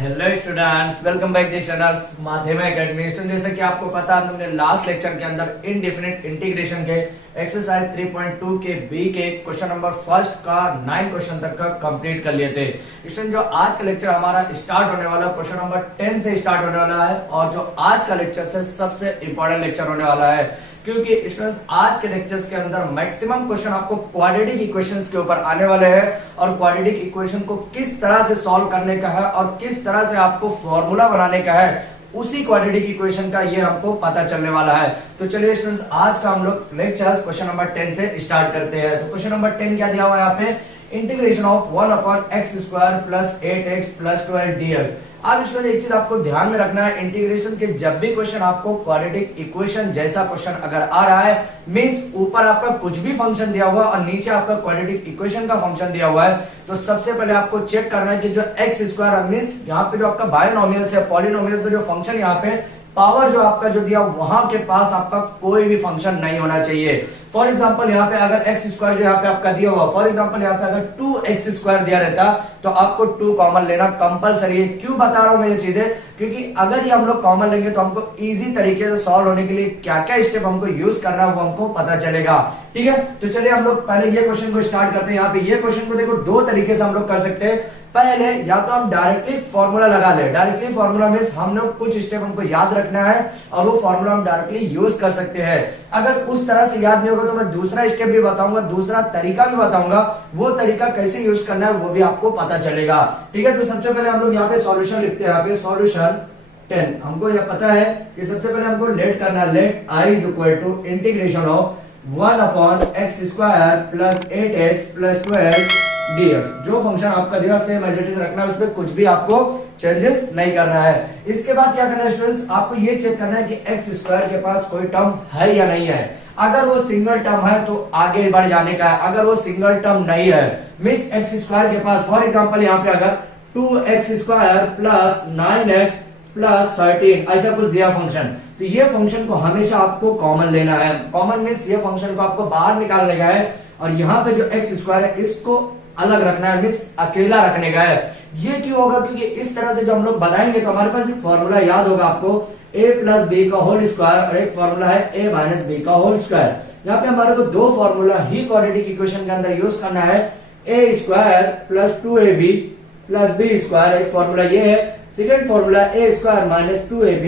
Hello students, welcome back this channel माध्यम academy. जैसे कि आपको पता है, हमने लास्ट लेक्चर के अंदर इनडेफिनिट इंटीग्रेशन के एक्सरसाइज 3.2 के बी के क्वेश्चन नंबर फर्स्ट का 9 क्वेश्चन तक का कंप्लीट कर लिए थे। स्टूडेंट, जो आज का लेक्चर हमारा स्टार्ट होने वाला क्वेश्चन नंबर 10 से स्टार्ट होने वाला है और जो आज का लेक्चर से सबसे इंपॉर्टेंट लेक्चर होने वाला है, क्योंकि स्टूडेंट्स आज के लेक्चर्स के अंदर मैक्सिमम क्वेश्चन आपको क्वाड्रेटिक इक्वेशंस के ऊपर आने वाले हैं और क्वाड्रेटिक इक्वेशन को किस तरह से सॉल्व करने का है और किस तरह से आपको फॉर्मूला बनाने का है, उसी क्वाड्रेटिक इक्वेशन का ये हमको पता चलने वाला है। तो चलिए स्टूडेंट्स, आज का हम लोग लेक्चर क्वेश्चन नंबर 10 से स्टार्ट करते हैं। तो क्वेश्चन नंबर 10 क्या दिया हुआ है यहाँ पे, integration of 1/x² plus 8x plus 12 dx। अब इसमें एक चीज आपको ध्यान में रखना है, इंटीग्रेशन के जब भी क्वेश्चन आपको क्वाड्रेटिक इक्वेशन जैसा क्वेश्चन अगर आ रहा है, मींस ऊपर आपका कुछ भी फंक्शन दिया हुआ और नीचे आपका क्वाड्रेटिक इक्वेशन का फंक्शन दिया हुआ है, तो सबसे पहले आपको चेक करना है कि जो x² मींस यहाँ पे जो आपका बायनोमियल्स है, पॉलिनोमियल्स का जो फंक्शन यहाँ पे पावर जो आपका जो दिया वहां के पास आपका कोई भी फंक्शन नहीं होना चाहिए। फॉर एग्जांपल यहाँ पे अगर x² जो यहाँ पे आपका दिया हुआ, फॉर एग्जांपल यहाँ पे अगर 2x² दिया रहता तो आपको 2 कॉमन लेना कंपलसरी है। क्यों बता रहा हूं मैं ये चीजें, क्योंकि अगर ये हम लोग कॉमन लेंगे तो हमको इजी तरीके से सॉल्व होने के लिए क्या क्या स्टेप हमको यूज करना है वो हमको पता चलेगा। ठीक है, तो चलिए हम लोग पहले ये क्वेश्चन को स्टार्ट करते हैं। यहाँ पे ये क्वेश्चन को देखो, दो तरीके से हम लोग कर सकते हैं। पहले या तो हम डायरेक्टली फॉर्मूला लगा ले, डायरेक्टली फॉर्मूला मींस हम लोग कुछ स्टेप हमको याद रखना है और वो फॉर्मूला हम डायरेक्टली यूज कर सकते हैं। अगर उस तरह से याद नहीं होगा तो मैं दूसरा स्टेप भी बताऊंगा, दूसरा तरीका भी बताऊंगा, वो तरीका कैसे यूज करना है वो भी आपको पता चलेगा। ठीक है, तो सबसे पहले हम लोग यहाँ पे सॉल्यूशन लिखते हैं। यहाँ पे सॉल्यूशन 10 हमको यह पता है कि सबसे पहले हमको लेट करना है, let i is equal to integration of 1/x² plus 8x plus 12 dx। जो फंक्शन आपका दिया सेम एज इट इज रखना है, उसमें कुछ भी आपको चेंजेस नहीं करना है। इसके बाद क्या करना है स्टूडेंट्स, आपको ये चेक करना है कि x² के पास कोई टर्म है या नहीं है। अगर वो सिंगल टर्म है तो आगे बढ़ जाने का है, अगर वो सिंगल टर्म नहीं है मींस x² के पास फॉर एग्जांपल यहाँ पे अगर 2x² प्लस 9x प्लस 13 ऐसा कुछ दिया फंक्शन, तो ये फंक्शन को हमेशा आपको कॉमन लेना है। कॉमन मींस ये फंक्शन को आपको बाहर निकालने का है और यहाँ पे जो x² है इसको अलग रखना है, मींस अकेला रखने का है। ये क्यों होगा, क्योंकि इस तरह से जो हम लोग बनाएंगे तो हमारे पास एक फॉर्मूला याद होगा आपको, a प्लस बी का होल स्क्वायर और एक फॉर्मूला है a माइनस बी का होल स्क्वायर। यहाँ पे हमारे को दो फॉर्मूला ही क्वाड्रेटिक इक्वेशन के अंदर यूज करना है, a² plus 2ab plus b², एक फॉर्मूला ये है। Second formula a² minus 2ab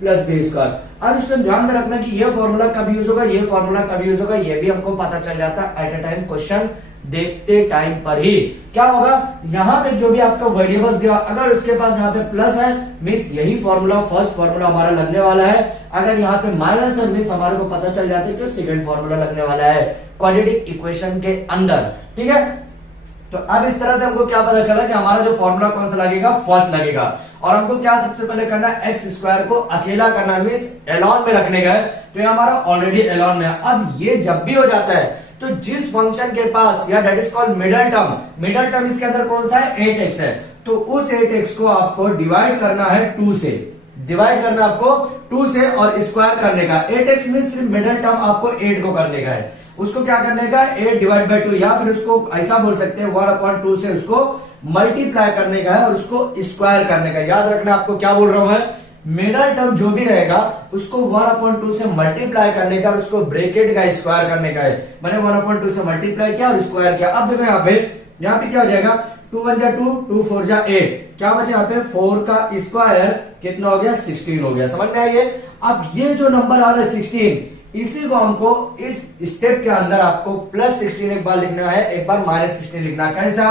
plus b²। अब इसमें ध्यान में रखना कि ये फॉर्मूला कब यूज होगा, ये फॉर्मूला कब यूज होगा, ये भी हमको पता चल जाता है एट अ टाइम क्वेश्चन देखते टाइम पर ही। क्या होगा, यहाँ पे जो भी आपका वेरिएबल्स दिया, अगर उसके पास यहाँ पे प्लस है मींस यही फॉर्मूला फर्स्ट फॉर्मूला हमारा लगने वाला है। अगर यहाँ पे माइनस है मींस हमारे को पता चल जाता है कि सेकंड फॉर्मूला लगने वाला है क्वाड्रेटिक इक्वेशन के अंदर। ठीक है, तो अब इस तरह से हमको क्या पता चला कि हमारा जो फॉर्मूला कौन सा लगेगा, फर्स्ट लगेगा। और हमको क्या सबसे पहले करना है, x² को अकेला करना है मींस एलॉन में रखने का है, तो ये हमारा ऑलरेडी एलॉन में है। अब ये जब भी हो जाता है तो जिस फंक्शन के पास या that is called middle term, middle term इसके अंदर कौन सा है, 8x है, तो उस 8x को आपको डिवाइड करना है 2 से, डिवाइड करना आपको 2 से और स्क्वायर करने का। 8x में सिर्फ मिडल टर्म आपको 8 को करने का है, उसको क्या करने का, 8 डिवाइड बाई 2, या फिर उसको ऐसा बोल सकते हैं 1/2 से उसको मल्टीप्लाई करने का है और उसको स्क्वायर करने का। याद रखना आपको क्या बोल रहा हूं मैं, मिडल टर्म जो भी रहेगा उसको 1/2 से मल्टीप्लाई करने का और उसको ब्रैकेट का स्क्वायर करने का है। मैंने 1/2 से मल्टीप्लाई किया और स्क्वायर किया। अब देखो यहाँ पे क्या हो जाएगा, 2 1 जा 2, 2 4 जा 8, क्या बचा यहाँ पे 4 का स्क्वायर कितना हो गया, 16 हो गया। समझ में आई? अब ये जो नंबर आ रहा है 16, इसी को हमको इस स्टेप के अंदर आपको प्लस 16 एक बार लिखना है, एक बार माइनस 16 लिखना है। कैसा,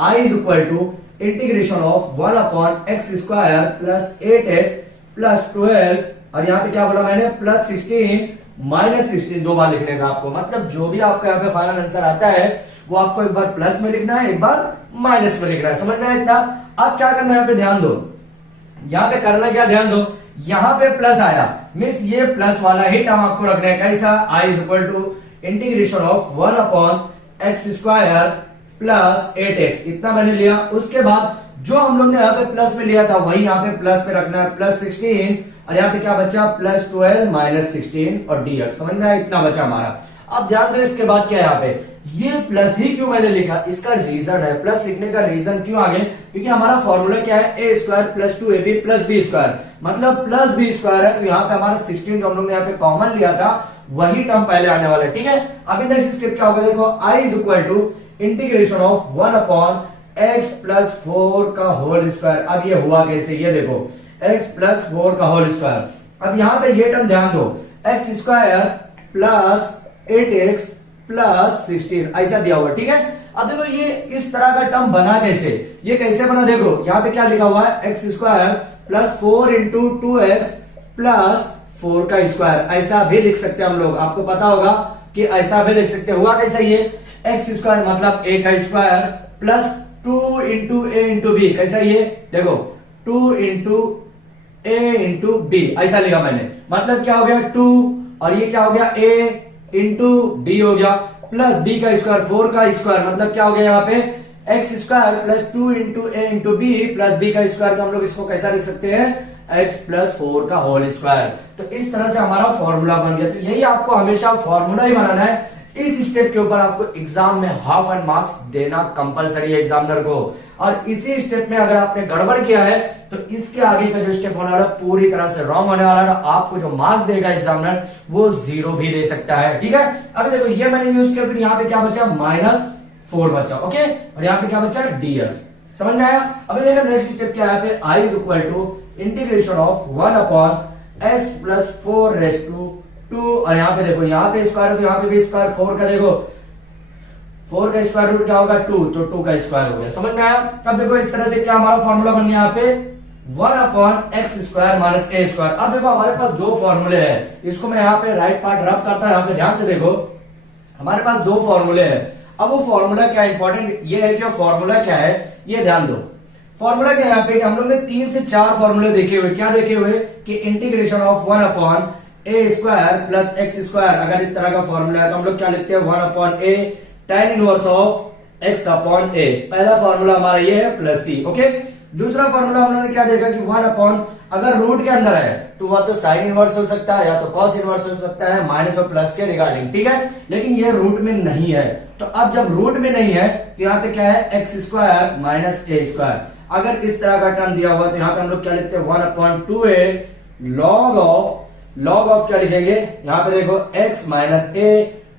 i is equal to integration of 1/x² plus 8x plus 12 और यहाँ पे क्या बोला मैंने, प्लस 16 माइनस 16 दो बार लिखने का आपको। मतलब जो भी आपका यहाँ पे फाइनल आंसर आता है वो आपको एक बार प्लस में लिखना है, एक बार माइनस में लिखना है। समझ में आया इतना? अब क्या करना है, यहाँ पे ध्यान दो, यहाँ पे करना क्या, ध्यान दो, यहाँ पे प्लस आया मीन्स ये प्लस वाला ही टर्म आपको रखना है। कैसा, i is equal to integration of 1/x² plus 8x, इतना मैंने लिया। उसके बाद जो हम लोग ने यहाँ पे प्लस में लिया था वही यहाँ पे प्लस पे रखना है, प्लस 16 और यहाँ पे क्या बचा, प्लस 12 माइनस 16 और dx। समझ में आया, इतना बचा हमारा। अब ध्यान दो इसके बाद क्या है यहाँ पे, ये प्लस ही क्यों मैंने लिखा, इसका रीजन है, प्लस लिखने का रीजन क्यों आगे, क्योंकि हमारा फॉर्मूला क्या है, a square plus 2ab plus B square, मतलब प्लस बी स्क्वायर है, तो यहाँ पे हमारा 16 जो हम लोग ने यहाँ पे कॉमन लिया था वही टर्म पहले आने वाला है, ठीक है। अभी नेक्स्ट स्टेप क्या होगा, देखो i is equal to integration of 1 upon x plus 4 का होल स्क्वायर। अब ये हुआ कैसे, ये देखो x प्लस 4 का होल स्क्वायर। अब यहाँ पे ये टर्म ध्यान दो, x square plus 8x plus 16 ऐसा दिया हुआ, ठीक है। अब देखो ये इस तरह का टर्म बना कैसे, ये कैसे बना, देखो यहाँ पे क्या लिखा हुआ है, x square plus 4 into 2x plus 4 का स्क्वायर, ऐसा भी लिख सकते हैं हम लोग, आपको पता होगा कि ऐसा भी लिख सकते हैं। हुआ कैसा, ये एक्स स्क्वायर मतलब a का स्क्वायर प्लस 2 इंटू ए इंटू बी, कैसा ये देखो 2 इंटू ए इंटू बी ऐसा लिखा मैंने, मतलब क्या हो गया 2 और ये क्या हो गया a इंटू डी हो गया प्लस बी का स्क्वायर 4 का स्क्वायर, मतलब क्या हो गया यहाँ पे एक्स स्क्वायर प्लस 2 इंटू ए इंटू बी प्लस बी का स्क्वायर, तो हम लोग इसको कैसा लिख सकते हैं, x प्लस 4 का होल स्क्वायर। तो इस तरह से हमारा फॉर्मूला बन गया। तो यही आपको हमेशा फॉर्मूला ही बनाना है, इस स्टेप के ऊपर आपको एग्जाम में हाफ एंड मार्क्स देना कंपलसरी है एग्जामिनर को। और इसी स्टेप में अगर आपने गड़बड़ किया है तो इसके आगे का जो स्टेप होने वाला पूरी तरह से रॉन्ग होने वाला है, आपको जो मार्क्स देगा एग्जामिनर वो 0 भी दे सकता है, ठीक है। अभी देखो ये मैंने यूज किया, फिर यहाँ पे क्या बचा -4 बचा, ओके, और यहाँ पे क्या बचा dx, समझ में आया। अभी देखो नेक्स्ट स्टेप क्या है, i is equal to integration of 1 upon X plus 4 raise to 2, और यहाँ पे देखो यहाँ पे स्क्वायर है तो यहाँ पे भी स्क्वायर, 4 का देखो 4 का स्क्वायर रूट क्या होगा 2, तो 2 का स्क्वायर हो गया, समझ में आया। अब देखो इस तरह से क्या हमारा फॉर्मूला बन गया यहाँ पे 1 upon x square minus a square. अब देखो हमारे पास दो फॉर्मूले हैं, इसको मैं यहाँ पे राइट पार्ट रब करता हूँ, यहाँ पे ध्यान से देखो हमारे पास दो फॉर्मूले हैं। अब वो फॉर्मूला क्या इंपॉर्टेंट ये है कि फॉर्मूला क्या है ये ध्यान दो। फॉर्मूला क्या है यहाँ पे, हम लोग ने 3 से 4 फॉर्मूले देखे हुए, क्या देखे हुए कि integration of 1 upon A square plus x square, अगर इस तरह का फॉर्मूला है तो हम लोग क्या लिखते हैं 1 upon a tan inverse of x upon a, पहला फॉर्मूला हमारा ये है प्लस सी, ओके। दूसरा फॉर्मूला हम लोगों ने क्या देखा कि 1 अपॉन अगर रूट के अंदर है तो वह तो साइन इनवर्स हो सकता है या तो कॉस इनवर्स हो सकता है माइनस और प्लस के रिगार्डिंग, ठीक है, लेकिन ये रूट में नहीं है। तो अब जब रूट में नहीं है तो यहाँ पे क्या है x square minus a square. अगर इस तरह का टर्म दिया हुआ तो यहाँ पे हम लोग क्या लिखते हैं 1 अपॉन 2a लॉग ऑफ क्या लिखेंगे यहाँ पे देखो x minus a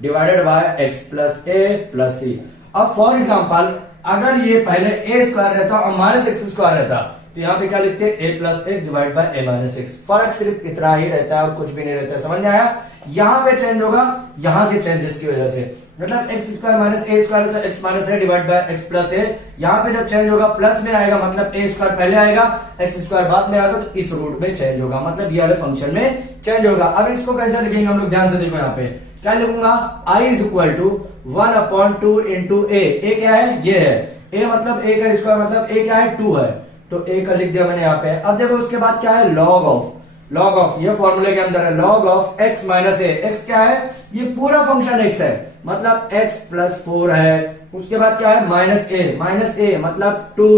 divided by x plus a plus c. अब फॉर एग्जाम्पल अगर ये पहले ए स्क्वायर रहता और माइनस एक्स स्क्वायर रहता तो यहाँ पे क्या लिखते हैं a plus x divide by a minus x. फर्क सिर्फ इतना ही रहता है और कुछ भी नहीं रहता है, समझ में आया। यहाँ पे चेंज होगा यहाँ के चेंजेस की वजह से, मतलब x square minus a square है तो x minus a divide by x plus a. यहाँ पे जब चेंज होगा प्लस में आएगा, मतलब ए स्क्वायर पहले आएगा एक्स स्क्वायर बाद में आएगा, तो इस रूट में चेंज होगा, मतलब ये वाले फंक्शन में चेंज होगा। अब इसको कैसे लिखेंगे हम लोग, ध्यान से देखो यहाँ पे क्या लिखूंगा, i is equal to 1 upon 2 into a क्या है ये है a, मतलब a का स्क्वायर मतलब a क्या है 2 है, तो a का लिख दिया मैंने यहाँ पे। अब देखो उसके बाद क्या है लॉग ऑफ ये फॉर्मूले के अंदर है log of x minus A. x क्या है, ये पूरा फंक्शन x है मतलब x प्लस 4 है। उसके बाद क्या है माइनस ए मतलब 2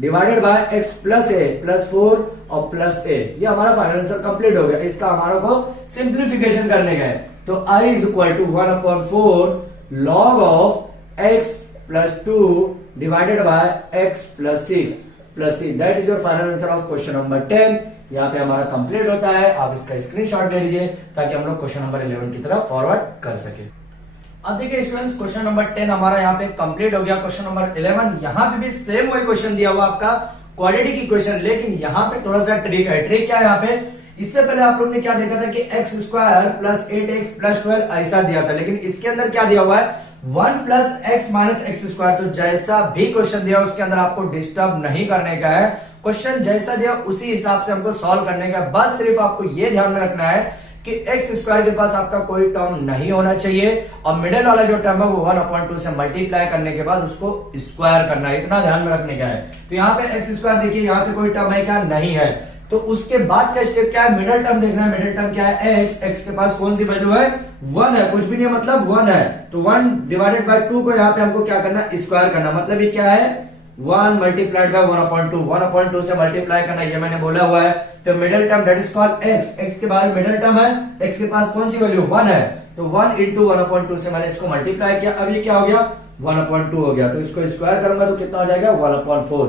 divided by x plus a plus 4 और प्लस ए। ये हमारा फाइनल आंसर कंप्लीट हो गया। इसका हमारा को सिंप्लीफिकेशन करने का है, तो i is equal to 1 upon 4 log of x plus 2 divided by x plus 6 plus C. That is your final answer of question number 10। यहाँ पे हमारा कंप्लीट होता है, आप इसका स्क्रीनशॉट ले लीजिए ताकि हम लोग क्वेश्चन नंबर 11 की तरफ फॉरवर्ड कर सके। अब देखिए स्टूडेंट्स क्वेश्चन नंबर 10 हमारा यहाँ पे कंप्लीट हो गया। क्वेश्चन नंबर 11 यहाँ पे भी सेम वही क्वेश्चन दिया हुआ आपका क्वाड्रेटिक इक्वेशन, लेकिन यहाँ पे थोड़ा सा ट्रिक है। ट्रिक क्या है यहाँ पे, इससे पहले आप लोग ने क्या देखा था कि x square plus 8x plus 12 ऐसा दिया था, लेकिन इसके अंदर क्या दिया हुआ है 1 plus x minus X square. तो जैसा भी क्वेश्चन दिया उसके अंदर आपको डिस्टर्ब नहीं करने का है, क्वेश्चन जैसा दिया उसी हिसाब से हमको सॉल्व करने का। बस सिर्फ आपको ये ध्यान में रखना है कि एक्स स्क्वायर के पास आपका कोई टर्म नहीं होना चाहिए और मिडिल वाला जो टर्म है वो 1/2 से मल्टीप्लाई करने के बाद उसको स्क्वायर करना है, इतना ध्यान में रखने का है। तो यहाँ पे एक्स स्क्वायर देखिए यहाँ पे कोई टर्म है क्या, नहीं है। तो उसके बाद का स्टेप क्या है, मिडिल टर्म देखना है। मिडिल टर्म क्या है एक्स के पास कौन सी वैल्यू है 1 है, कुछ भी नहीं है मतलब 1 है। तो 1 डिवाइडेड बाय 2 को यहाँ पे हमको क्या करना है स्क्वायर करना, मतलब ये क्या है 1 मल्टीप्लाइड बाय 1/2 से मल्टीप्लाई करना, ये मैंने बोला हुआ है। तो middle term that is called x के बाद मिडिल टर्म है, एक्स के पास कौन सी वैल्यू 1 है, तो 1 इंटू 1/2 से मैंने इसको मल्टीप्लाई किया, अब ये क्या हो गया 1/2 हो गया, तो इसको स्क्वायर करूंगा तो कितना हो जाएगा 1/4।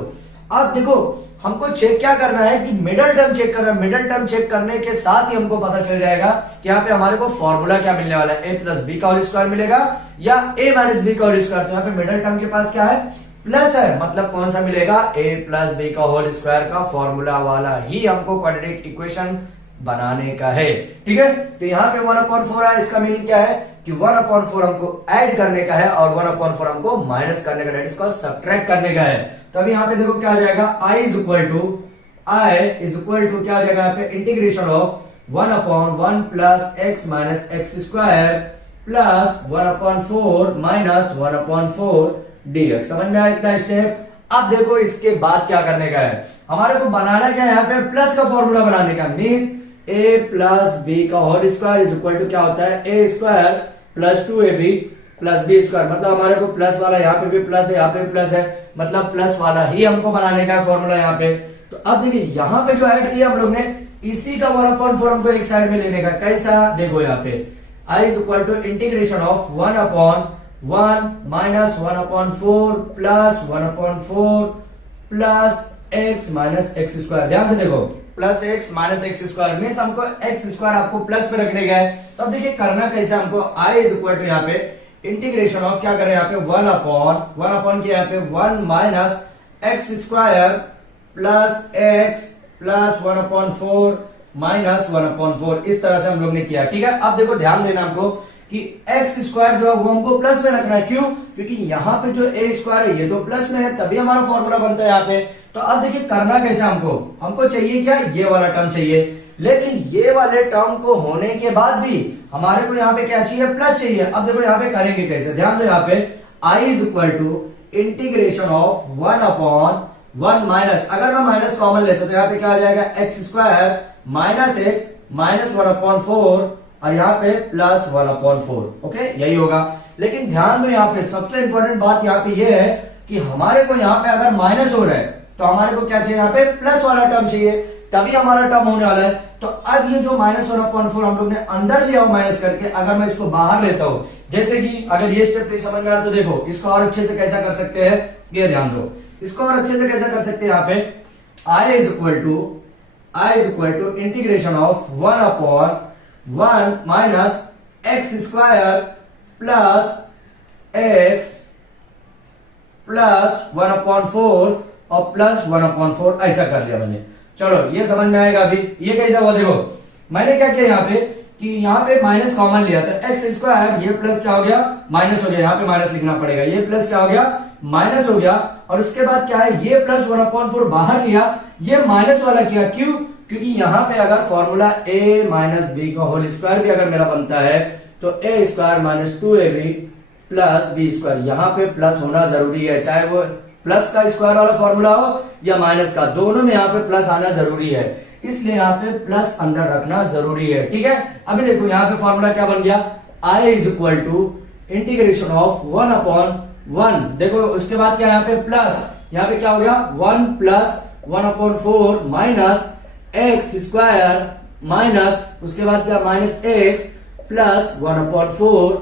अब देखो हमको चेक क्या करना है कि मिडल टर्म चेक करना है। मिडल टर्म चेक करने के साथ ही हमको पता चल जाएगा कि यहाँ पे हमारे को फॉर्मूला क्या मिलने वाला है, a प्लस बी का होल स्क्वायर मिलेगा या a माइनस बी का होल स्क्वायर। तो यहाँ पे मिडल टर्म के पास क्या है प्लस है, मतलब कौन सा मिलेगा a प्लस बी का होल स्क्वायर का फॉर्मूला वाला ही हमको क्वाड्रेटिक इक्वेशन बनाने का है। ठीक है, तो यहाँ पे 1/4 है, इसका मीनिंग क्या है कि 1/4 हमको ऐड करने का है और 1/4 हमको माइनस करने का, दैट इज कॉल्ड सबट्रैक्ट करने का है। तो अभी यहाँ पे देखो क्या हो जाएगा I इज इक्वल टू क्या हो जाएगा यहाँ पे integration of 1/1 plus x minus X square plus 1/4 minus 1/4 dx। समझ में आया इतना स्टेप। अब देखो इसके बाद क्या करने का है, हमारे को बनाना क्या है यहाँ पे प्लस का फॉर्मूला बनाने का, मीन्स a प्लस बी का whole square is equal to क्या होता है a square plus 2ab plus B square. मतलब हमारे को प्लस वाला यहाँ पे भी प्लस है, यहाँ पे भी प्लस है, मतलब प्लस वाला ही हमको बनाने का फॉर्मूला यहाँ पे। तो अब देखिए यहाँ पे जो ऐड किया हम लोग ने, इसी का 1/4 हमको एक साइड में लेने का। कैसा देखो यहाँ पे I is equal to integration of 1/1 minus 1/4 plus 1/4 plus x minus X square. ध्यान से देखो plus x minus X square means हमको एक्स स्क्वायर आपको प्लस पे रखने का है। तो अब देखिए करना कैसे हमको, I इज इक्वल टू यहाँ पे इंटीग्रेशन ऑफ क्या करें यहाँ पे 1/1 के यहाँ पे 1 minus X square plus X plus 1/4 minus 1/4, इस तरह से हम लोग ने किया। ठीक है, अब देखो ध्यान देना हमको कि एक्स स्क्वायर जो है वो हमको प्लस में रखना है। क्यों? क्योंकि यहाँ पे जो ए स्क्वायर है ये तो प्लस में है, तभी हमारा फॉर्मूला बनता है यहाँ पे। तो अब देखिए करना कैसे हमको चाहिए क्या, ये वाला टर्म चाहिए, लेकिन ये वाले टर्म को होने के बाद भी हमारे को यहाँ पे क्या चाहिए प्लस चाहिए। अब देखो यहाँ पे करेंगे कैसे, ध्यान दो यहाँ पे I is equal to integration of 1/1 minus, अगर मैं माइनस कॉमन लेता तो यहाँ पे क्या आ जाएगा x square minus x minus 1/4 और यहाँ पे प्लस 1/4। ओके, यही होगा। लेकिन ध्यान दो यहाँ पे सबसे इंपॉर्टेंट बात यहाँ पे ये है कि हमारे को यहाँ पे अगर माइनस हो रहा है तो हमारे को क्या चाहिए यहाँ पे प्लस वाला टर्म चाहिए, तभी हमारा टर्म होने वाला है। तो अब ये जो माइनस 1/4 हम लोग ने अंदर लिया हो माइनस करके, अगर मैं इसको बाहर लेता हूं, जैसे कि अगर ये स्टेप नहीं समझ में आया तो देखो इसको और अच्छे से कैसा कर सकते हैं, ये ध्यान दो, इसको और अच्छे से कैसा कर सकते हैं। यहाँ पे I is equal to integration of 1/1 minus X square plus X plus 1/4 और प्लस 1/4, ऐसा कर लिया मैंने। चलो ये समझ में आएगा। अभी ये कैसा हुआ देखो, मैंने क्या किया यहाँ पे कि यहाँ पे माइनस कॉमन लिया, तो एक्स स्क्वायर ये प्लस क्या हो गया माइनस हो गया, यहाँ पे माइनस लिखना पड़ेगा, ये प्लस क्या हो गया माइनस हो गया, और उसके बाद क्या है ये प्लस 1/4 बाहर लिया, ये माइनस वाला किया। क्यों? क्योंकि यहाँ पे अगर फॉर्मूला a माइनस बी का होल स्क्वायर भी अगर मेरा बनता है तो a square minus 2ab plus B square, यहाँ पे प्लस होना जरूरी है, चाहे वो प्लस का स्क्वायर वाला फॉर्मूला हो या माइनस का, दोनों में यहाँ पे प्लस आना जरूरी है, इसलिए यहाँ पे प्लस अंदर रखना जरूरी है। ठीक है, अभी देखो यहाँ पे फॉर्मूला क्या बन गया, I is equal to integration of 1/1, देखो उसके बाद क्या यहाँ पे प्लस, यहाँ पे क्या हो गया 1 plus 1/4 minus X square minus उसके बाद क्या माइनस एक्स प्लस 1/4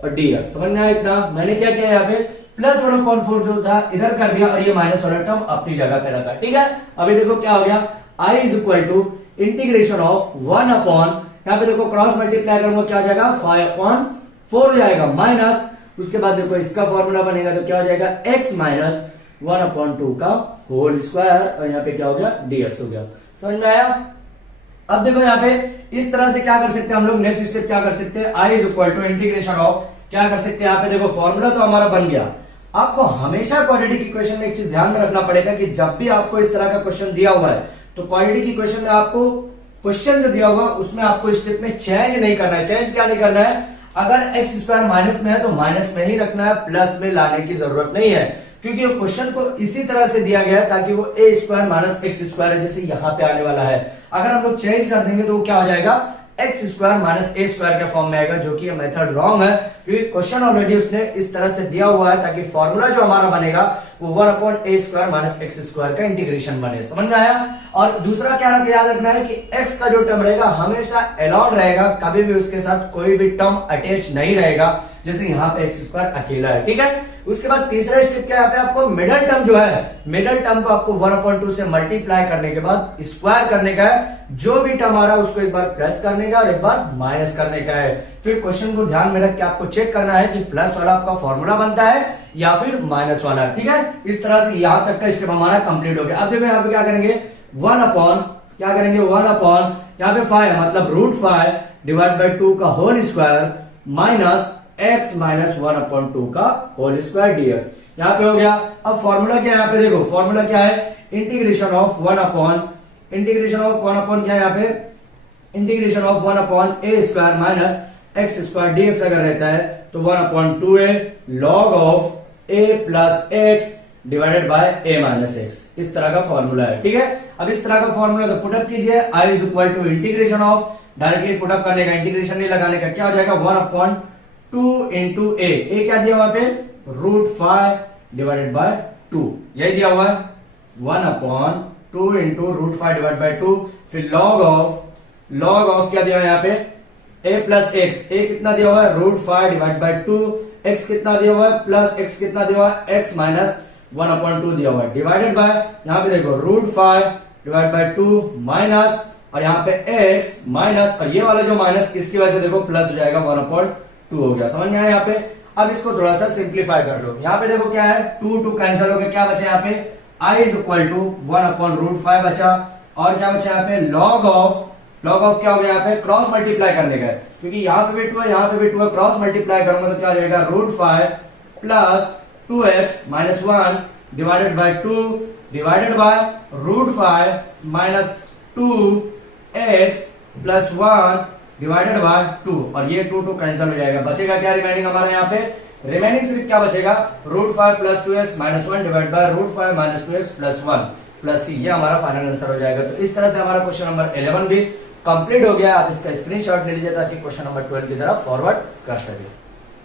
और dx। समझ में आया इतना? मैंने क्या किया यहाँ पे प्लस 1/4 जो था इधर कर दिया और ये माइनस वाला टर्म अपनी जगह पे रखा। ठीक है, अभी देखो क्या हो गया, I is equal to integration of 1/, यहाँ पे देखो क्रॉस मल्टीप्लाई करूंगा क्या हो जाएगा 5/4 हो जाएगा, माइनस उसके बाद देखो इसका फॉर्मूला बनेगा तो क्या हो जाएगा x माइनस 1/2 का होल स्क्वायर और यहाँ पे क्या हो गया dx हो गया। समझ में आया? अब देखो यहाँ पे इस तरह से क्या कर सकते हैं हम लोग, नेक्स्ट स्टेप क्या कर सकते हैं, I is equal to integration of क्या कर सकते हैं, यहाँ पे देखो फॉर्मूला तो हमारा बन गया। आपको हमेशा क्वाड्रेटिक इक्वेशन में एक चीज ध्यान में रखना पड़ेगा कि जब भी आपको इस तरह का क्वेश्चन दिया हुआ है तो क्वाड्रेटिक इक्वेशन में आपको क्वेश्चन जो दिया हुआ उसमें आपको स्टेप में चेंज नहीं करना है। चेंज क्या नहीं करना है, अगर एक्स स्क्वायर माइनस में है तो माइनस में ही रखना है, प्लस में लाने की जरूरत नहीं है, क्योंकि क्वेश्चन को इसी तरह से दिया गया है ताकि वो ए स्क्वायर माइनस एक्स स्क्वायर है जैसे यहाँ पे आने वाला है। अगर हम लोग चेंज कर देंगे तो वो क्या हो जाएगा x square minus a square के फॉर्म में आएगा, जो कि ये मेथड रॉन्ग है, क्योंकि क्वेश्चन ऑलरेडी उसने इस तरह से दिया हुआ है ताकि फॉर्मूला जो हमारा बनेगा वो 1/a square minus X square का इंटीग्रेशन बने। समझ में आया? और दूसरा क्या याद रखना है कि x का जो टर्म रहेगा हमेशा एलॉन रहेगा, कभी भी उसके साथ कोई भी टर्म अटैच नहीं रहेगा, जैसे यहाँ पे एक्स स्क्वायर अकेला है। ठीक है, उसके बाद तीसरा स्टेप क्या है, यहाँ पे आपको मिडल टर्म जो है, मिडल टर्म को आपको 1/2 से मल्टीप्लाई करने के बाद स्क्वायर करने का है, जो भी टर्म आ रहा है उसको एक बार प्लस करने का और एक बार माइनस करने का है। फिर क्वेश्चन को ध्यान में रख के आपको चेक करना है कि प्लस वाला आपका फॉर्मूला बनता है या फिर माइनस वाला। ठीक है, इस तरह से यहां तक का स्टेप हमारा कंप्लीट हो गया। अब देखो यहाँ पे क्या करेंगे, 1/, यहाँ पे 5 मतलब √5 डिवाइड बाई 2 का whole square minus x minus 1/2 का होल स्क्वायर dx। यहाँ पे हो गया। अब फॉर्मूला क्या है, यहाँ पे देखो फॉर्मूला क्या है, इंटीग्रेशन ऑफ 1/, क्या है यहाँ पे, integration of 1/a square minus x square dx अगर रहता है तो 1/2a log of a plus x divided by a minus x, इस तरह का फॉर्मूला है। ठीक है, अब इस तरह का फॉर्मूला तो पुटअप कीजिए, i is equal to integration of, directly put up करने का, इंटीग्रेशन नहीं लगाने का, क्या हो जाएगा 1/2 इंटू a क्या दिया हुआ पे, √5 डिवाइडेड बाय 2, यही दिया हुआ है 1/2 इंटू √5 डिवाइड बाय 2, फिर log ऑफ क्या दिया हुआ है यहाँ पे a प्लस x, a कितना दिया हुआ है √5 डिवाइड बाय 2, x कितना दिया हुआ है प्लस x कितना दिया हुआ है x माइनस 1/2 दिया हुआ है, डिवाइडेड बाय यहाँ पे देखो √5 डिवाइड बाय 2 माइनस, और यहाँ पे x माइनस, और ये वाला जो माइनस इसकी वजह से देखो प्लस हो जाएगा 1/2 हो गया। समझ में आया यहाँ पे? अब इसको थोड़ा सा सिंप्लीफाई कर लो। यहाँ पे देखो क्या है, 2 कैंसिल हो गया, क्या बचा यहाँ पे i इज इक्वल टू 1/√5 बचा, और क्या बचा यहाँ पे log ऑफ क्या हो गया यहाँ पे, क्रॉस मल्टीप्लाई करने का है, क्योंकि यहाँ पे भी 2 है यहाँ पे भी 2 है, क्रॉस मल्टीप्लाई करूंगा तो क्या हो जाएगा √5 plus 2x minus 1 divided by 2 divided bye √5 minus 2x plus 1 divided by 2, और ये 2 कैंसिल हो जाएगा, बचेगा क्या रिमेनिंग हमारा यहाँ पे, रिमेनिंग सिर्फ क्या बचेगा √5 plus 2x minus 1 divide by √5 minus 2x plus 1 plus c, ये हमारा फाइनल आंसर हो जाएगा। तो इस तरह से हमारा क्वेश्चन नंबर 11 भी कंप्लीट हो गया। आप इसका स्क्रीनशॉट ले लीजिए ताकि क्वेश्चन नंबर 12 की तरफ फॉरवर्ड कर सके।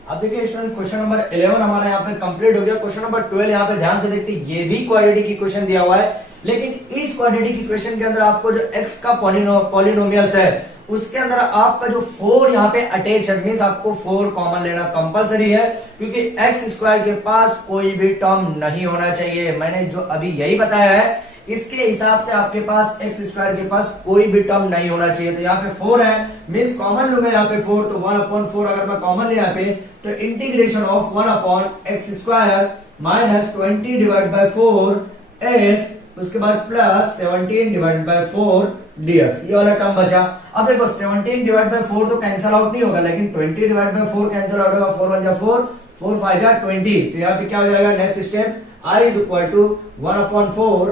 अब देखिए स्टूडेंट, क्वेश्चन नंबर 11 हमारा यहाँ पे कंप्लीट हो गया। क्वेश्चन नंबर 12 यहाँ पे ध्यान से देखते, ये भी क्वाड्रेटिक इक्वेशन दिया हुआ है, लेकिन इस क्वाड्रेटिक इक्वेशन के अंदर आपको जो x का पॉलिनोमियल्स है उसके अंदर आपका जो 4 यहाँ पे अटैच है, मींस आपको 4 कॉमन लेना कंपलसरी है, क्योंकि x स्क्वायर के पास कोई भी टर्म नहीं होना चाहिए। मैंने जो अभी यही बताया है इसके हिसाब से आपके पास x स्क्वायर के पास कोई भी टर्म नहीं होना चाहिए। तो यहाँ पे 4 है, मींस कॉमन लूंगा यहाँ पे 4, तो 1/4 अगर मैं कॉमन ले यहाँ पे तो integration of 1/x square minus 20 divide by 4 x, उसके बाद प्लस 17 डिवाइड बाय 4 dx, ये वाला टर्म बचा। अब देखो 17 डिवाइड बाय 4 तो कैंसिल आउट नहीं होगा, लेकिन 20 डिवाइड बाय 4 कैंसिल आउट होगा, 4 1 जा 4, 4 5 जा 20, तो यहाँ पे क्या हो जाएगा next step, i is equal to 1/4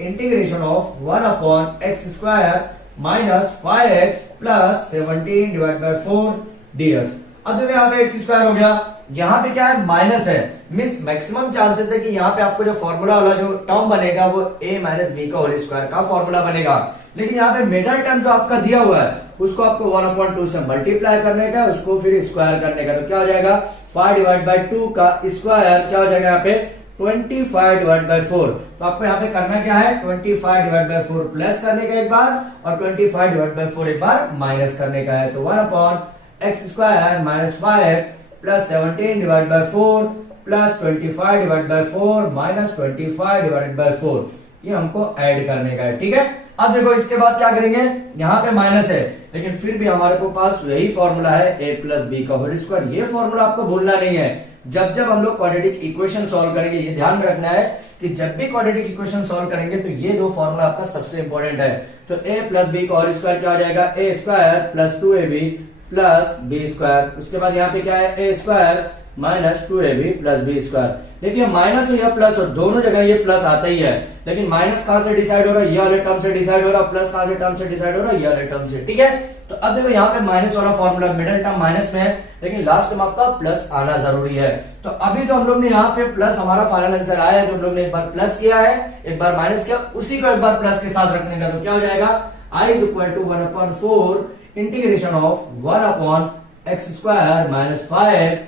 integration of 1/x square minus 5x plus 17 divide by 4 dx। अब देखो यहाँ पे x स्क्वायर हो गया, यहाँ पे क्या है माइनस है, मिस मैक्सिमम चांसेस है कि यहाँ पे आपको जो फॉर्मूला वाला जो टर्म बनेगा वो a माइनस बी का होल स्क्वायर का फॉर्मूला बनेगा, लेकिन यहाँ पे मिडल टर्म जो आपका दिया हुआ है उसको आपको 1/2 से मल्टीप्लाई करने का, उसको फिर स्क्वायर करने का, तो क्या हो जाएगा 5 डिवाइड बाय 2 का स्क्वायर क्या हो जाएगा यहाँ पे 25 डिवाइड बाय 4। तो आपको यहाँ पे करना क्या है 25 डिवाइड बाय 4 प्लस करने का एक बार, और 25 डिवाइड बाय 4 एक बार माइनस करने का है, तो 1/x square minus 5 plus 17 divide by 4 plus 25 divide by 4 minus 25 divided by 4, ये हमको ऐड करने का है। ठीक है, अब देखो इसके बाद क्या करेंगे, यहाँ पे माइनस है लेकिन फिर भी हमारे को पास यही फॉर्मूला है a प्लस बी का होल स्क्वायर, ये फॉर्मूला आपको भूलना नहीं है। जब जब हम लोग क्वाड्रेटिक इक्वेशन सॉल्व करेंगे, ये ध्यान में रखना है कि जब भी क्वाड्रेटिक इक्वेशन सॉल्व करेंगे तो ये दो फॉर्मूला आपका सबसे इंपॉर्टेंट है। तो a प्लस बी का होल स्क्वायर क्या हो जाएगा, a square plus 2ab plus B square, उसके बाद यहाँ पे क्या है a square minus 2ab plus B square. देखिए माइनस हो या प्लस हो, दोनों जगह ये प्लस आता ही है, लेकिन माइनस कहां से डिसाइड हो रहा है, ये वाले टर्म से डिसाइड हो रहा है, प्लस कहां से टर्म से डिसाइड हो रहा है, ये वाले टर्म से। ठीक है, तो अब देखो यहाँ पे माइनस वाला फॉर्मूला, मिडिल टर्म माइनस में है लेकिन लास्ट टर्म आपका प्लस आना जरूरी है। तो अभी जो हम लोग ने यहाँ पे प्लस, हमारा फाइनल आंसर आया, जो हम लोग ने एक बार प्लस किया है एक बार माइनस किया, उसी को एक बार प्लस के साथ रखने का, तो क्या हो जाएगा I is equal to 1/4 integration of 1/x² minus 5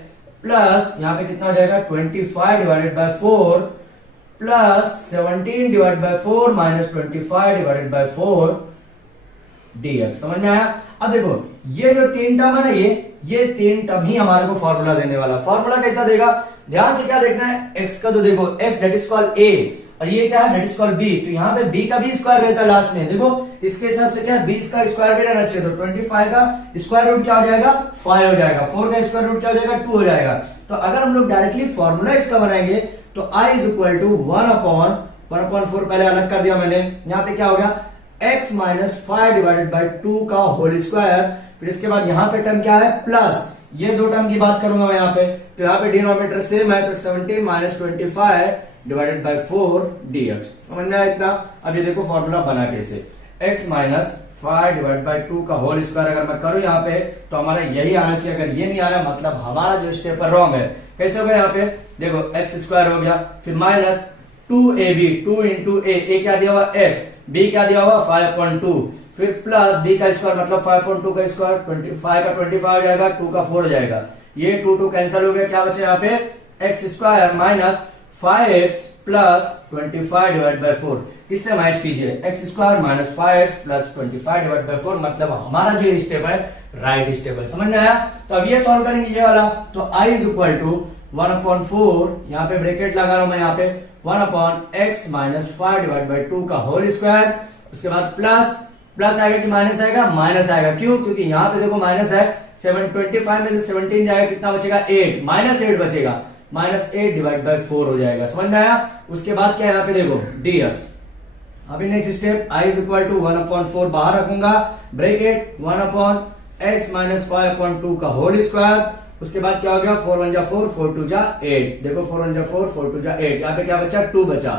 plus यहाँ पे कितना हो जाएगा 25 divided by 4 plus 17 divide by 4 minus 25 divided by 4 dx। समझ में आया? अब देखो ये जो तीन टर्म है ना, ये तीन टर्म ही हमारे को फॉर्मूला देने वाला। फॉर्मूला कैसा देगा, ध्यान से क्या देखना है, x का तो देखो x that is called a और ये क्या है दैट इज कॉल्ड b। तो यहाँ पे b का भी स्क्वायर रहता है लास्ट में। देखो इसके हिसाब से क्या है 20 का स्क्वायर भी रहना चाहिए, तो 25 का स्क्वायर रूट क्या हो जाएगा 5 हो जाएगा, 4 का स्क्वायर रूट क्या हो जाएगा 2 हो जाएगा। तो अगर हम लोग डायरेक्टली फॉर्मूला इसका बनाएंगे तो i इज इक्वल टू 1/4 पहले अलग कर दिया मैंने, यहाँ पे क्या हो गया x माइनस 5 डिवाइडेड बाई 2 का होल स्क्वायर। फिर इसके बाद यहाँ पे टर्म क्या है प्लस, ये दो टर्म की बात करूंगा मैं यहाँ पे, तो यहाँ पे डिनोमिनेटर सेम है तो 17 माइनस 25 डिवाइडेड बाई 4 dx। समझ में आया इतना? अब ये देखो फॉर्मूला बना कैसे, x माइनस 5 डिवाइड बाई 2 का होल स्क्वायर अगर मैं करूं यहाँ पे तो हमारा यही आना चाहिए। अगर ये नहीं आ रहा मतलब हमारा जो स्टेप है रॉन्ग है। कैसे होगा यहाँ पे देखो x स्क्वायर हो गया, फिर माइनस 2ab 2 इंटू ए क्या दिया हुआ x, b क्या दिया हुआ 5.2, फिर प्लस b का स्क्वायर मतलब 5.2 का स्क्वायर 25 का 25 हो जाएगा, 2 का 4 हो जाएगा, ये 2 कैंसिल हो गया, क्या बचे यहाँ पे x square minus 5x plus 25 divide by 4। इससे मैच कीजिए x square minus 5x plus 25 divide by 4 मतलब हमारा जो स्टेप है राइट स्टेप है। समझ में आया? तो अब ये सॉल्व करेंगे ये वाला, तो i इज इक्वल टू 1/4 यहाँ पे ब्रैकेट लगा रहा हूं मैं यहाँ पे 1/x माइनस 5 डिवाइड बाई 2 का होल स्क्वायर। उसके बाद प्लस आएगा कि माइनस आएगा, माइनस आएगा। क्यों? क्योंकि यहाँ पे देखो माइनस है, 725 में से 17 जाएगा कितना बचेगा 8, माइनस 8 बचेगा, माइनस 8 डिवाइड बाई 4 हो जाएगा। समझ में आया? उसके बाद क्या यहाँ पे देखो dx। अभी next step i is equal to 1/4 बाहर रखूंगा, ब्रैकेट 1/x माइनस 5.2 का होल स्क्वायर। उसके बाद क्या हो गया 4 1 जा 4 4 2 जा 8, देखो 4 1 जा 4 4 2 जा 8, यहाँ पे क्या बचा 2 बचा,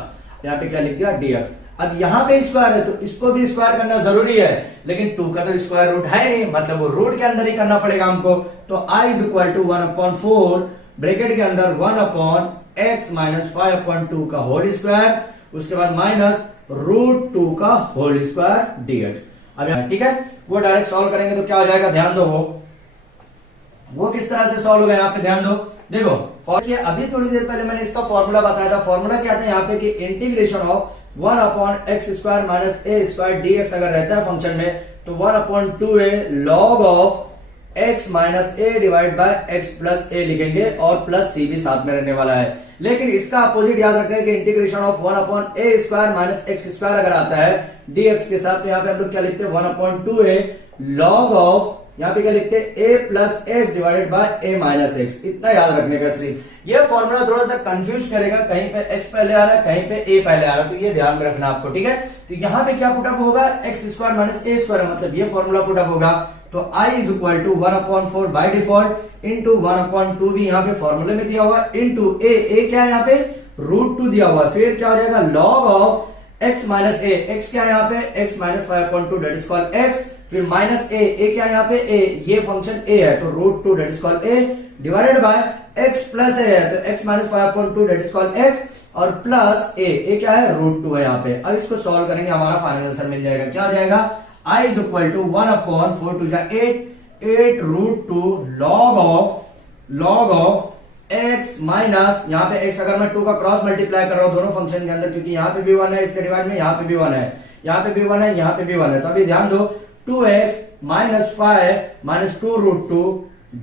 यहाँ पे क्या लिख दिया dx। अब यहाँ पे स्क्वायर है तो इसको भी स्क्वायर करना जरूरी है, लेकिन 2 का तो स्क्वायर रूट है नहीं, मतलब वो रूट के अंदर ही करना पड़ेगा हमको। तो i is equal to 1/4 bracket के अंदर 1/x माइनस 5.2 का होल स्क्वायर, उसके बाद माइनस √2 का होल स्क्वायर dx। अब ठीक है, वो डायरेक्ट सॉल्व करेंगे तो क्या हो जाएगा, ध्यान दो वो किस तरह से सॉल्व होगा यहाँ पे ध्यान दो। देखो अभी थोड़ी देर पहले मैंने इसका फॉर्मूला बताया था। फॉर्मूला क्या था यहाँ पे कि integration of 1/x² minus a² dx अगर रहता है फंक्शन में तो 1/2a log of x minus a divide by x plus a लिखेंगे और प्लस c भी साथ में रहने वाला है। लेकिन इसका अपोजिट याद रखना है कि integration of 1/a² minus x² अगर आता है dx के साथ तो यहाँ पे हम लोग क्या लिखते हैं 1/2a log ऑफ, यहाँ पे क्या लिखते हैं a plus x divided by a minus x. इतना याद रखने का सिर्फ। ये फॉर्मूला थोड़ा सा कंफ्यूज करेगा, कहीं पे x पहले आ रहा है कहीं पे a पहले आ रहा है, तो ये ध्यान में रखना आपको, ठीक है। तो यहाँ पे क्या पुटअप होगा x² माइनस a², मतलब ये फॉर्मूला पुटअप होगा। तो i is equal to 1/4 by default into 1/2 भी यहाँ पे फॉर्मूले में दिया हुआ इंटू a क्या है यहाँ पे √2 दिया हुआ, फिर क्या हो जाएगा log of x minus a, x क्या है यहाँ पे x minus 5.2 that is called x, फिर माइनस a क्या है यहाँ पे a, ये फंक्शन a है तो √2 that is called a divided by x plus a है तो x minus 5.2 that is called x और प्लस a क्या है √2 है यहाँ पे। अब इसको सॉल्व करेंगे हमारा फाइनल आंसर मिल जाएगा, क्या हो जाएगा i इज इक्वल टू 1/4 2 जा 8 √2 log ऑफ x माइनस, यहाँ पे x अगर मैं 2 का क्रॉस मल्टीप्लाई कर रहा हूँ दोनों फंक्शन के अंदर, क्योंकि यहाँ पे भी 1 है इसके डिवाइड में, यहाँ पे भी 1 है, यहाँ पे भी 1 है, यहाँ पे भी 1 है, तो अभी ध्यान दो 2x minus 5 minus 2 √2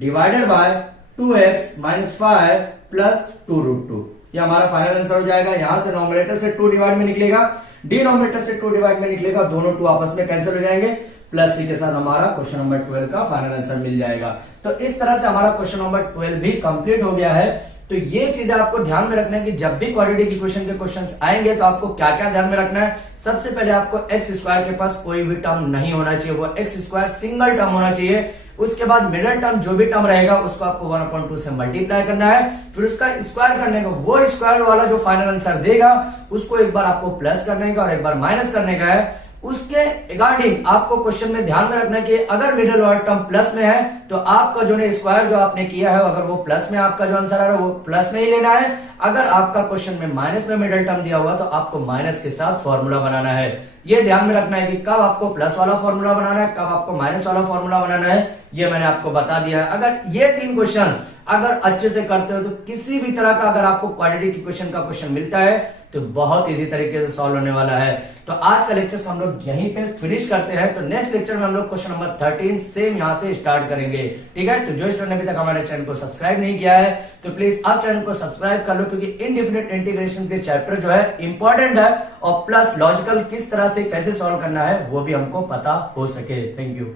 divided bye 2x minus 5 plus 2 √2, ये हमारा फाइनल आंसर हो जाएगा। यहां से नॉमिनेटर से 2 डिवाइड में निकलेगा, डिनोमिनेटर से 2 डिवाइड में निकलेगा, दोनों 2 आपस में कैंसिल हो जाएंगे, प्लस c के साथ हमारा क्वेश्चन नंबर 12 का फाइनल आंसर मिल जाएगा। तो इस तरह से हमारा क्वेश्चन नंबर 12 भी कंप्लीट हो गया है। तो ये चीजें आपको ध्यान में रखना है कि जब भी क्वाड्रेटिक इक्वेशन के क्वेश्चंस आएंगे तो आपको क्या क्या ध्यान में रखना है। सबसे पहले आपको x² के पास कोई भी टर्म नहीं होना चाहिए, वो x² सिंगल टर्म होना चाहिए। उसके बाद मिडल टर्म जो भी टर्म रहेगा उसको आपको 1/2 से मल्टीप्लाई करना है, फिर उसका स्क्वायर करने का, वो स्क्वायर वाला जो फाइनल आंसर देगा उसको एक बार आपको प्लस करने का और एक बार माइनस करने का है। उसके रिगार्डिंग आपको क्वेश्चन में ध्यान में रखना है कि अगर मिडिल ऑर्डर टर्म प्लस में है तो आपका जो स्क्वायर जो आपने किया है अगर वो प्लस में आपका जो आंसर आ रहा है वो प्लस में ही लेना है। अगर आपका क्वेश्चन में माइनस में मिडिल टर्म दिया हुआ तो आपको माइनस के साथ फॉर्मूला बनाना है। ये ध्यान में रखना है कि कब आपको प्लस वाला फॉर्मूला बनाना है, कब आपको माइनस वाला फॉर्मूला बनाना है, ये मैंने आपको बता दिया है। अगर ये 3 क्वेश्चन अगर अच्छे से करते हो तो किसी भी तरह का अगर आपको क्वाड्रेटिक इक्वेशन का क्वेश्चन मिलता है तो बहुत इजी तरीके से सॉल्व होने वाला है। तो आज का लेक्चर हम लोग यहीं पे फिनिश करते हैं। तो नेक्स्ट लेक्चर में हम लोग क्वेश्चन नंबर 13 सेम यहां से स्टार्ट करेंगे। ठीक है, तो जो स्टूडेंट ने अभी तक हमारे चैनल को सब्सक्राइब नहीं किया है तो प्लीज आप चैनल को सब्सक्राइब कर लो, क्योंकि इनडेफिनिट इंटीग्रेशन के चैप्टर जो है इंपॉर्टेंट है और प्लस लॉजिकल किस तरह से कैसे सॉल्व करना है वो भी हमको पता हो सके। Thank you.